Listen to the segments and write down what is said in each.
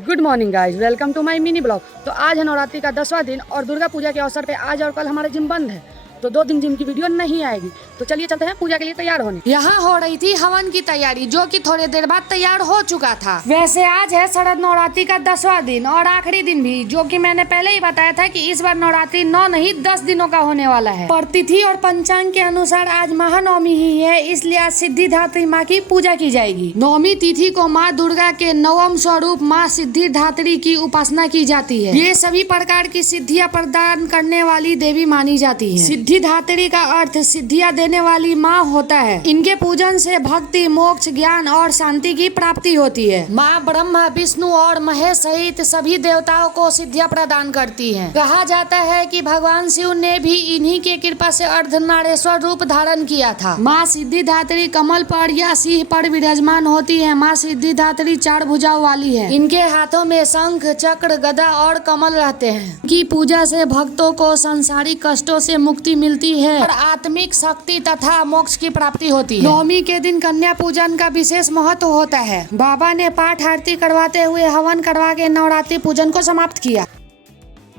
Good morning guys, welcome to my mini blog. तो आज है नवरात्रि का 10वां दिन और दुर्गा पूजा के अवसर पे आज और कल हमारा जिम बंद है, तो 2 दिन जिम की वीडियो नहीं आएगी। तो चलिए चलते हैं पूजा के लिए तैयार होने। यहाँ हो रही थी हवन की तैयारी, जो कि थोड़ी देर बाद तैयार हो चुका था। वैसे आज है शरद नवरात्रि का 10वां दिन और आखिरी दिन भी, जो कि मैंने पहले ही बताया था कि इस बार नवरात्रि 9 नहीं 10 दिनों का होने वाला है। पर तिथि और पंचांग के अनुसार आज महानवमी ही है, इसलिए आज सिद्धिदात्री माँ की पूजा की जाएगी। नवमी तिथि को माँ दुर्गा के नवम स्वरूप माँ सिद्धिदात्री की उपासना की जाती है। ये सभी प्रकार की सिद्धियाँ प्रदान करने वाली देवी मानी जाती है। सिद्धिदात्री का अर्थ सिद्धियाँ देने वाली माँ होता है। इनके पूजन से भक्ति, मोक्ष, ज्ञान और शांति की प्राप्ति होती है। माँ ब्रह्मा, विष्णु और महेश सहित सभी देवताओं को सिद्धियाँ प्रदान करती हैं। कहा जाता है कि भगवान शिव ने भी इन्हीं के कृपा से अर्धनारेश्वर रूप धारण किया था। माँ सिद्धिदात्री कमल पर या सिंह पर विराजमान होती है। माँ सिद्धिदात्री 4 भुजाओं वाली है। इनके हाथों में शंख, चक्र, गदा और कमल रहते हैं। की पूजा से भक्तों को सांसारिक कष्टों से मुक्ति मिलती है और आत्मिक शक्ति तथा मोक्ष की प्राप्ति होती है। नवमी के दिन कन्या पूजन का विशेष महत्व होता है। बाबा ने पाठ आरती करवाते हुए हवन करवा के नवरात्रि पूजन को समाप्त किया।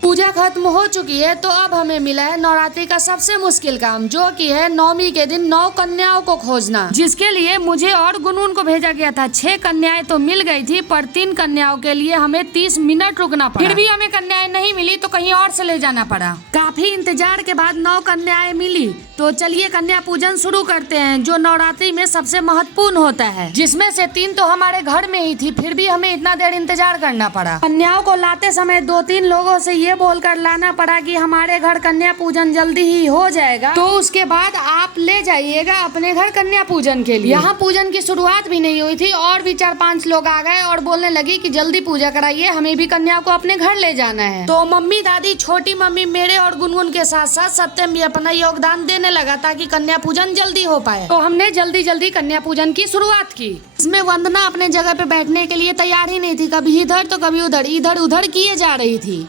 पूजा खत्म हो चुकी है, तो अब हमें मिला है नवरात्रि का सबसे मुश्किल काम, जो कि है नवमी के दिन 9 कन्याओं को खोजना, जिसके लिए मुझे और गुनगुन को भेजा गया था। 6 कन्याएं तो मिल गई थी, पर 3 कन्याओं के लिए हमें 30 मिनट रुकना पड़ा। फिर भी हमें कन्याएं नहीं मिली, तो कहीं और से ले जाना पड़ा। काफी इंतजार के बाद 9 कन्याएं मिली, तो चलिए कन्या पूजन शुरू करते हैं, जो नवरात्रि में सबसे महत्वपूर्ण होता है। जिसमें से 3 तो हमारे घर में ही थी, फिर भी हमें इतना देर इंतजार करना पड़ा। कन्याओं को लाते समय 2-3 लोगों से ये बोलकर लाना पड़ा कि हमारे घर कन्या पूजन जल्दी ही हो जाएगा, तो उसके बाद आप ले जाइएगा अपने घर कन्या पूजन के लिए। यहाँ पूजन की शुरुआत भी नहीं हुई थी और भी 4-5 लोग आ गए और बोलने लगी कि जल्दी पूजा कराइए, हमें भी कन्या को अपने घर ले जाना है। तो मम्मी, दादी, छोटी मम्मी, मेरे और गुनगुन के साथ साथ सत्यम भी अपना योगदान देने लगा ताकि कन्या पूजन जल्दी हो पाए। तो हमने जल्दी जल्दी कन्या पूजन की शुरुआत की। इसमें वंदना अपने जगह पे बैठने के लिए तैयार ही नहीं थी, कभी इधर तो कभी उधर, इधर उधर किए जा रही थी।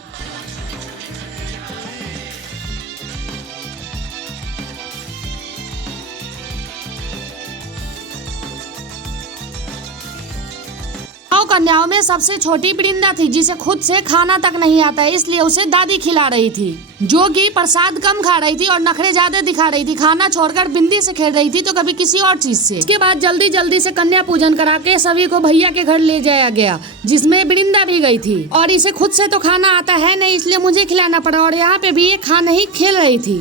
कन्याओं में सबसे छोटी वृंदा थी, जिसे खुद से खाना तक नहीं आता है, इसलिए उसे दादी खिला रही थी, जो कि प्रसाद कम खा रही थी और नखरे ज्यादा दिखा रही थी। खाना छोड़कर बिंदी से खेल रही थी, तो कभी किसी और चीज से। इसके बाद जल्दी जल्दी से कन्या पूजन करा के सभी को भैया के घर ले जाया गया, जिसमें वृंदा भी गई थी। और इसे खुद से तो खाना आता है नहीं, इसलिए मुझे खिलाना पड़ा, और यहाँ पे भी ये खाना ही खेल रही थी।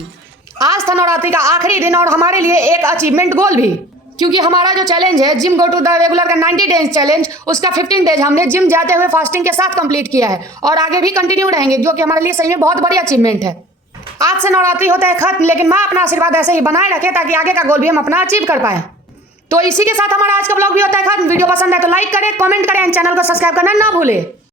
आज था नवरात्रि का आखिरी दिन और हमारे लिए एक अचीवमेंट गोल भी, क्योंकि हमारा जो चैलेंज है gym go to the regular का 90 डेज चैलेंज, उसका 15 डेज हमने जिम जाते हुए फास्टिंग के साथ कंप्लीट किया है और आगे भी कंटिन्यू रहेंगे, जो कि हमारे लिए सही में बहुत बड़ी अचीवमेंट है। आज से नवरात्रि होता है खत्म, लेकिन माँ अपना आशीर्वाद ऐसे ही बनाए रखे ताकि आगे का गोल भी हम अपना अचीव कर पाए। तो इसी के साथ हमारा आज का ब्लॉग भी होता है खत्म। वीडियो पसंद है तो लाइक करें, कमेंट करें, चैनल को सब्सक्राइब करना ना भूलें।